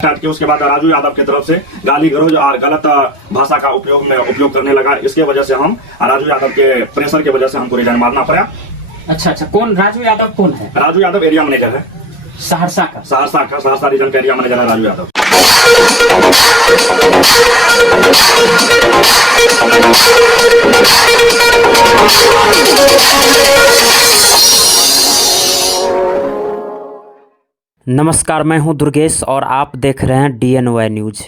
Start किया। उसके बाद राजू यादव की तरफ से गाली गलौज और गलत भाषा का उपयोग करने लगा। इसके वजह से हम राजू यादव के प्रेशर की वजह से हमको रिजाइन मारना पड़ा। अच्छा, कौन राजू यादव कौन है? राजू यादव एरिया मैनेजर है सहरसा रीजन का एरिया मैनेजर है राजू यादव। नमस्कार, मैं हूं दुर्गेश और आप देख रहे हैं DNY न्यूज।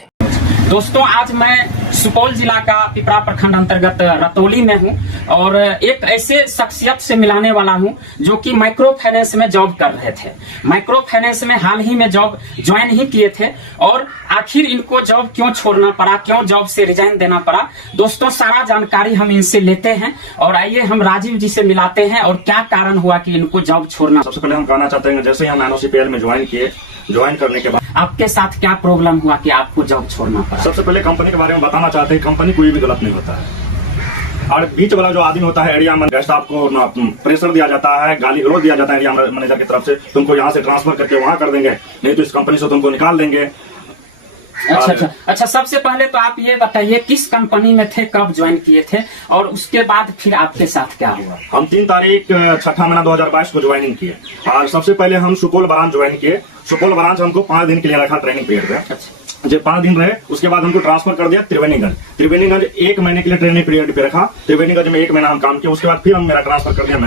दोस्तों, आज मैं सुपौल जिला का पिपरा प्रखंड अंतर्गत रतौली में हूं और एक ऐसे शख्सियत से मिलाने वाला हूं जो कि माइक्रो फाइनेंस में जॉब कर रहे थे। माइक्रो फाइनेंस में हाल ही में जॉब ज्वाइन ही किए थे और आखिर इनको जॉब क्यों छोड़ना पड़ा, क्यों जॉब से रिजाइन देना पड़ा, दोस्तों सारा जानकारी हम इनसे लेते हैं और आइए हम राजीव जी से मिलाते हैं और क्या कारण हुआ कि इनको जॉब छोड़ना। सबसे पहले हम कहना चाहते हैं जैसे हम NOCPL में ज्वाइन करने के बाद आपके साथ क्या प्रॉब्लम हुआ कि आपको जॉब छोड़ना पड़ा? सबसे पहले कंपनी के बारे में बताना चाहते हैं। कंपनी कोई भी गलत नहीं होता है और बीच वाला जो आदमी होता है एरिया मैनेजर, आपको प्रेशर दिया जाता है, गाली गलौज दिया जाता है एरिया मैनेजर की तरफ से, तुमको यहाँ से ट्रांसफर करके वहां कर देंगे, नहीं तो इस कंपनी से तुमको निकाल देंगे। अच्छा, सबसे पहले तो आप ये बताइए किस कंपनी में थे, कब ज्वाइन किए थे और उसके बाद फिर आपके साथ क्या हुआ? हम 3 तारीख 6 महीना 2022 को ज्वाइनिंग किए और सबसे पहले हम सुपौल ब्रांच ज्वाइन किए। सुपौल ब्रांच हमको 5 दिन के लिए रखा ट्रेनिंग पीरियड पे। जो 5 दिन रहे उसके बाद हमको ट्रांसफर कर दिया त्रिवेणीगंज 1 महीने के लिए ट्रेनिंग पीरियड पे रखा। त्रिवेणीगंज में 1 महीना हम काम किया। उसके बाद फिर हम मेरा ट्रांसफर कर दिया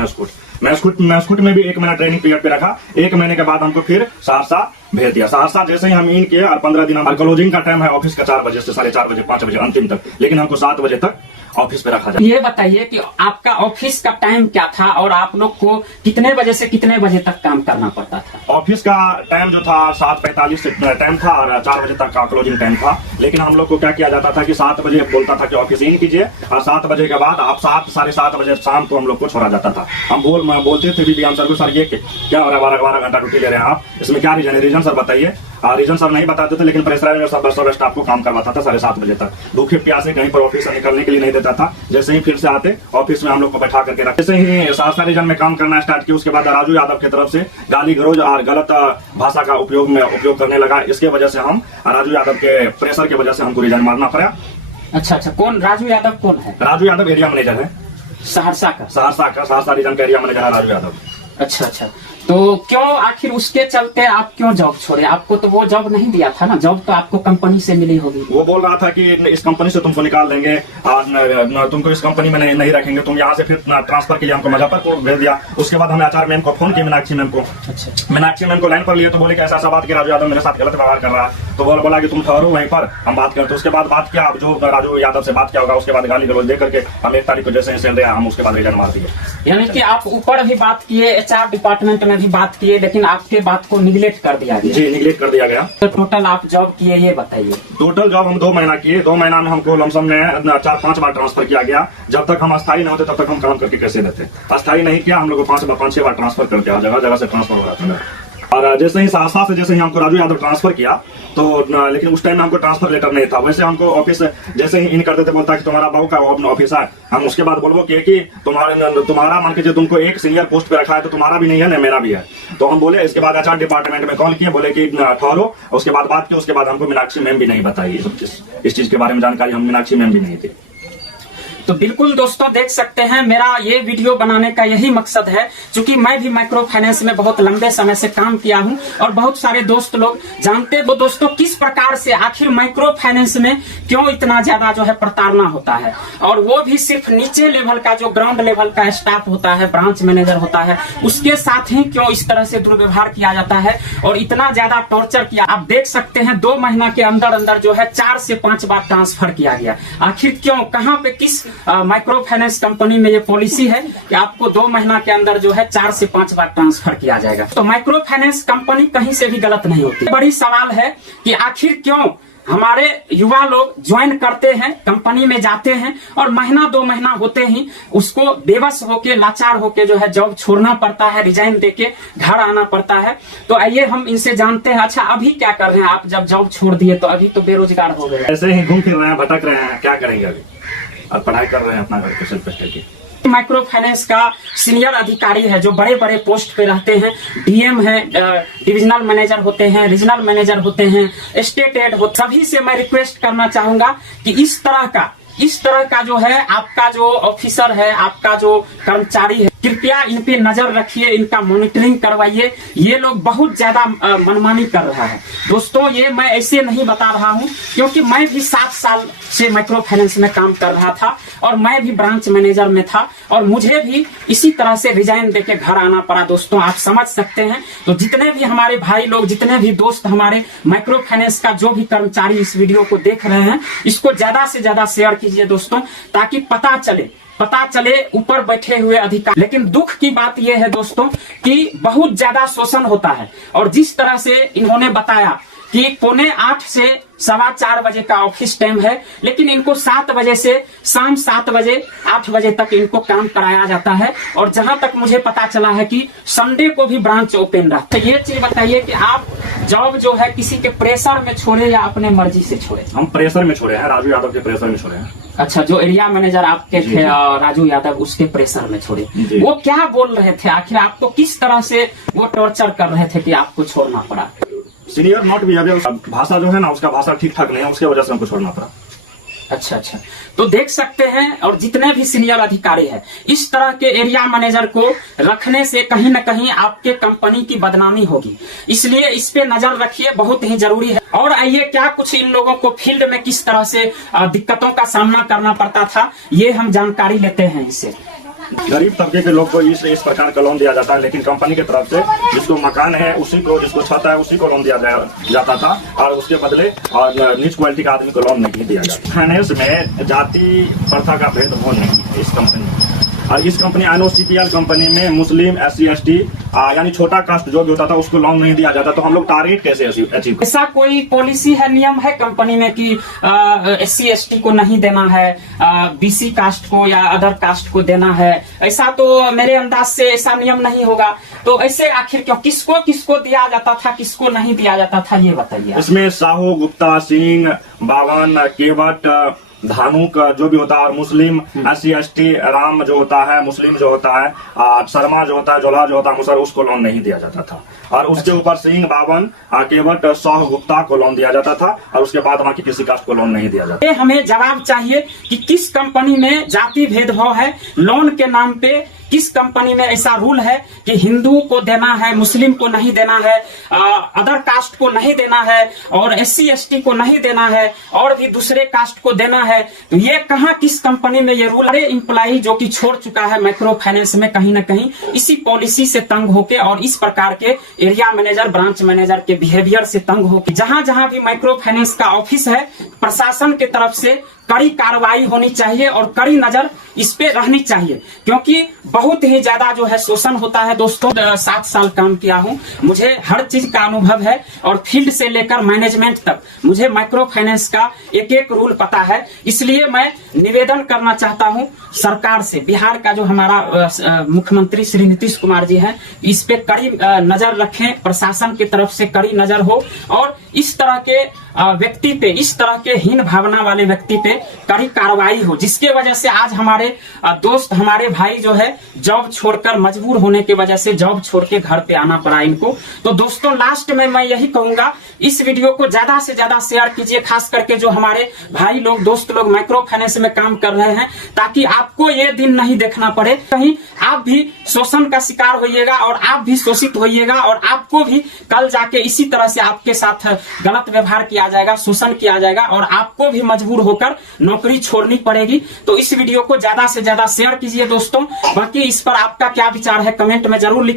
महसूट में भी 1 महीना ट्रेनिंग पीरियड पे रखा। 1 महीने के बाद हमको फिर सहरसा भेज दिया। सहरसा जैसे ही हम इन किए और 15 दिन हमारा क्लोजिंग का टाइम है ऑफिस का 4 बजे से 4:30 बजे 5 बजे अंतिम तक, लेकिन हमको 7 बजे तक ऑफिस पे रखा जाए। ये बताइए कि आपका ऑफिस का टाइम क्या था और आप लोग को कितने बजे से कितने बजे तक काम करना पड़ता था? ऑफिस का टाइम जो था 7:45 से टाइम था और 4 बजे तक का क्लोजिंग टाइम था। लेकिन हम लोग को क्या किया जाता था कि 7 बजे बोलता था कि ऑफिस इन कीजिए और 7 बजे के बाद आप 7 साढ़े 7 बजे शाम को हम लोग को छोड़ा जाता था। हम बोलते थे भी सर को, सर ये क्या हो रहा है, 12 घंटा ड्यूटी ले रहे हैं आप, इसमें क्या रीजन है? रीजन सर बताइए। रीजन सर नहीं बताते थे, लेकिन प्रेशराइज में सब स्टाफ को काम करवाता था 7:30 बजे तक। भूखे प्यासे कहीं पर ऑफिस से निकलने के लिए नहीं देता था। जैसे ही फिर से आते ऑफिस में हम लोग को बैठा करके रखते। जैसे ही सहरसा रीजन में काम करना स्टार्ट किया, उसके बाद राजू यादव की तरफ से गाली गलौज और गलत भाषा का उपयोग करने लगा। इसके वजह से हम राजू यादव के प्रेशर की वजह से हमको रिजाइन मारना पड़ा। अच्छा, कौन राजू यादव कौन है? राजू यादव एरिया मैनेजर है सहरसा रीजन का एरिया मैनेजर है राजू यादव। अच्छा, तो क्यों आखिर उसके चलते आप क्यों जॉब छोड़े? आपको तो वो जॉब नहीं दिया था ना, जॉब तो आपको कंपनी से मिली होगी। वो बोल रहा था कि इस कंपनी से तुमको निकाल देंगे और तुमको इस कंपनी में नहीं रखेंगे, तुम यहाँ से फिर ट्रांसफर के लिए हमको मुजफ्फरपुर भेज दिया। उसके बाद हमने HR मैम को फोन किया, मीनाक्षी मैम को। मीनाक्षी मैम को लाइन पर लिया तो बोले कि ऐसा बात कि राजू यादव मेरे साथ गलत व्यवहार कर रहा है। तो बोला कि तुम ठहरो वहीं पर, हम बात करते। उसके बाद बात किया, जो राजू यादव से बात किया होगा, उसके बाद गाली गलौज दे करके हम 1 तारीख को जैसे सैलरी आया हम उसके बाद रिजाइन मार दिए। यानी कि आप ऊपर भी बात किए, HR डिपार्टमेंट में भी बात किए, लेकिन आपके बात को निगलेक्ट कर दिया गया। जी, निगलेक्ट कर दिया गया। तो टोटल आप जॉब किए ये बताइए। टोटल जॉब हम 2 महीना किए। 2 महीना में हमको लमसम में 4-5 बार ट्रांसफर किया गया। जब तक हम अस्थायी नहीं होते तब तक हम काम करके कैसे देते। अस्थायी नहीं किया, हम लोग को 5-6 बार ट्रांसफर कर दिया, जगह से ट्रांसफर हो रहा था। और जैसे ही सहरसा से जैसे ही हमको राजू यादव ट्रांसफर किया तो लेकिन उस टाइम में हमको ट्रांसफर लेटर नहीं था। वैसे हमको ऑफिस जैसे ही इन करते थे, बोलता कि तुम्हारा बहू का ऑफिस है, हम उसके बाद बोलबो कि तुम्हारा मान के तुमको एक सीनियर पोस्ट पे रखा है तो तुम्हारा भी नहीं है ना मेरा भी है। तो हम बोले, इसके बाद HR डिपार्टमेंट में कॉल किए, बोले कि ठहरो। उसके बाद बात की, उसके बाद हमको मीनाक्षी मैम भी नहीं बताई इस चीज के बारे में जानकारी, हम मीनाक्षी मैम भी नहीं थी। तो बिल्कुल दोस्तों देख सकते हैं, मेरा ये वीडियो बनाने का यही मकसद है, क्योंकि मैं भी माइक्रो फाइनेंस में बहुत लंबे समय से काम किया हूं और बहुत सारे दोस्त लोग जानते हैं दोस्तों किस प्रकार से आखिर माइक्रो फाइनेंस में क्यों इतना ज्यादा जो है प्रताड़ना होता है, और वो भी सिर्फ नीचे लेवल का जो ग्राउंड लेवल का स्टाफ होता है, ब्रांच मैनेजर होता है, उसके साथ ही क्यों इस तरह से दुर्व्यवहार किया जाता है और इतना ज्यादा टॉर्चर किया। आप देख सकते हैं 2 महीना के अंदर जो है 4 से 5 बार ट्रांसफर किया गया। आखिर क्यों, कहाँ पे, किस माइक्रो फाइनेंस कंपनी में ये पॉलिसी है कि आपको 2 महीना के अंदर जो है 4 से 5 बार ट्रांसफर किया जाएगा? तो माइक्रो फाइनेंस कंपनी कहीं से भी गलत नहीं होती। बड़ी सवाल है कि आखिर क्यों हमारे युवा लोग ज्वाइन करते हैं, कंपनी में जाते हैं और महीना 2 महीना होते ही उसको बेबस होके, लाचार होके जो है जॉब छोड़ना पड़ता है, रिजाइन देके घर आना पड़ता है। तो आइए हम इनसे जानते हैं। अच्छा, अभी क्या कर रहे हैं आप? जब जॉब छोड़ दिए तो अभी तो बेरोजगार हो गए। ऐसे ही घूम फिर रहे हैं, भटक रहे हैं, क्या करेंगे अभी? और पढ़ाई कर रहे हैं अपना घर पे सेल्फ स्टडी। माइक्रो फाइनेंस का सीनियर अधिकारी है जो बड़े बड़े पोस्ट पे रहते हैं, डीएम है, डिविजनल मैनेजर होते हैं, रीजनल मैनेजर होते हैं, स्टेट हेड हो, सभी से मैं रिक्वेस्ट करना चाहूंगा कि इस तरह का जो है आपका जो ऑफिसर है, आपका जो कर्मचारी है, कृपया इन पे नजर रखिए, इनका मॉनिटरिंग करवाइए। ये लोग बहुत ज्यादा मनमानी कर रहा है दोस्तों। ये मैं ऐसे नहीं बता रहा हूँ क्योंकि मैं भी 7 साल से माइक्रो फाइनेंस में काम कर रहा था और मैं भी ब्रांच मैनेजर में था और मुझे भी इसी तरह से रिजाइन देके घर आना पड़ा दोस्तों, आप समझ सकते हैं। तो जितने भी हमारे भाई लोग, जितने भी दोस्त हमारे माइक्रो फाइनेंस का जो भी कर्मचारी इस वीडियो को देख रहे हैं, इसको ज्यादा से ज्यादा शेयर कीजिए दोस्तों, ताकि पता चले ऊपर बैठे हुए अधिकारी। लेकिन दुख की बात यह है दोस्तों कि बहुत ज्यादा शोषण होता है और जिस तरह से इन्होंने बताया कि 3:45 से 4:15 बजे का ऑफिस टाइम है, लेकिन इनको 7 बजे से शाम 7 बजे 8 बजे तक इनको काम कराया जाता है। और जहां तक मुझे पता चला है कि संडे को भी ब्रांच ओपन रहता है। ये चीज बताइए कि आप जॉब जो है किसी के प्रेशर में छोड़े या अपने मर्जी से छोड़े? हम प्रेशर में छोड़े हैं, राजू यादव के प्रेशर में छोड़े हैं। अच्छा, जो एरिया मैनेजर आपके थे राजू यादव, उसके प्रेशर में छोड़े। वो क्या बोल रहे थे आखिर? आपको किस तरह से वो टॉर्चर कर रहे थे कि आपको छोड़ना पड़ा? सीनियर नॉट बिहेवियर, भाषा जो है ना, उसका भाषा ठीक ठाक नहीं है, उसकी वजह से हमको छोड़ना पड़ा। अच्छा, तो देख सकते हैं। और जितने भी सीनियर अधिकारी हैं, इस तरह के एरिया मैनेजर को रखने से कहीं न कहीं आपके कंपनी की बदनामी होगी, इसलिए इस पे नजर रखिए, बहुत ही जरूरी है। और आइए, क्या कुछ इन लोगों को फील्ड में किस तरह से दिक्कतों का सामना करना पड़ता था, ये हम जानकारी लेते हैं इनसे। गरीब तबके के लोग को इस प्रकार का लोन दिया जाता है, लेकिन कंपनी की तरफ से जिसको मकान है उसी को, जिसको छत है उसी को लोन दिया जाता था और उसके बदले और नीच क्वालिटी का आदमी को लोन नहीं दिया जाता। फाइनेंस में जाति प्रथा का भेदभाव नहीं इस कंपनी में। और इस कंपनी INOCPL कंपनी में मुस्लिम, SC ST यानी छोटा कास्ट जो भी होता था उसको लोन नहीं दिया जाता। तो हम लोग टारगेट कैसे अचीव? ऐसा कोई पॉलिसी है, नियम है कंपनी में कि SC ST को नहीं देना है, BC कास्ट को या अदर कास्ट को देना है? ऐसा तो मेरे अंदाज से ऐसा नियम नहीं होगा। तो ऐसे आखिर क्यों, किसको दिया जाता था, किसको नहीं दिया जाता था, ये बताइए। इसमें साहू, गुप्ता, सिंह, बावन, केवट, धानु का जो भी होता है, और मुस्लिम, SC ST, राम जो होता है, मुस्लिम जो होता है, शर्मा जो होता है, जोला जो होता है, मुसर, उसको लोन नहीं दिया जाता था। और उसके ऊपर सिंह, बावन, केवट, साहू, गुप्ता को लोन दिया जाता था और उसके बाद बाकी किसी कास्ट को लोन नहीं दिया जाता। हमें जवाब चाहिए कि किस कंपनी में जाति भेदभाव है लोन के नाम पे? किस कंपनी में ऐसा रूल है कि हिंदू को देना है, मुस्लिम को नहीं देना है, अदर कास्ट को नहीं देना है, और SC ST को नहीं देना है, और भी दूसरे कास्ट को देना है? तो ये कहाँ, किस कंपनी में ये रूल? अरे एम्प्लॉई जो कि छोड़ चुका है माइक्रो फाइनेंस में, कहीं ना कहीं इसी पॉलिसी से तंग होके और इस प्रकार के एरिया मैनेजर, ब्रांच मैनेजर के बिहेवियर से तंग होके, जहां भी माइक्रो फाइनेंस का ऑफिस है, प्रशासन की तरफ से कड़ी कार्रवाई होनी चाहिए और कड़ी नजर इस पे रहनी चाहिए, क्योंकि बहुत ही ज्यादा जो है शोषण होता है दोस्तों। 7 साल काम किया हूं, मुझे हर चीज का अनुभव है और फील्ड से लेकर मैनेजमेंट तक मुझे माइक्रो फाइनेंस का एक रूल पता है। इसलिए मैं निवेदन करना चाहता हूं सरकार से, बिहार का जो हमारा मुख्यमंत्री श्री नीतीश कुमार जी हैं, इस पे कड़ी नजर रखें, प्रशासन की तरफ से कड़ी नजर हो और इस तरह के व्यक्ति पे, इस तरह के हीन भावना वाले व्यक्ति पे कड़ी कार्रवाई हो, जिसके वजह से आज हमारे दोस्त, हमारे भाई जो है जॉब छोड़कर, मजबूर होने की वजह से जॉब छोड़ के घर पे आना पड़ा इनको। तो दोस्तों, लास्ट में मैं यही कहूंगा, इस वीडियो को ज्यादा से ज्यादा शेयर कीजिए, खास करके जो हमारे भाई लोग, दोस्त लोग माइक्रो फाइनेंस में काम कर रहे हैं, ताकि आपको ये दिन नहीं देखना पड़े, कहीं आप भी शोषण का शिकार होइएगा और आप भी शोषित होइएगा और आपको भी कल जाके इसी तरह से आपके साथ गलत व्यवहार किया जाएगा, शोषण किया जाएगा और आपको भी मजबूर होकर नौकरी छोड़नी पड़ेगी। तो इस वीडियो को ज्यादा से ज्यादा शेयर कीजिए दोस्तों। बाकी इस पर आपका क्या विचार है कमेंट में जरूर लिखिए।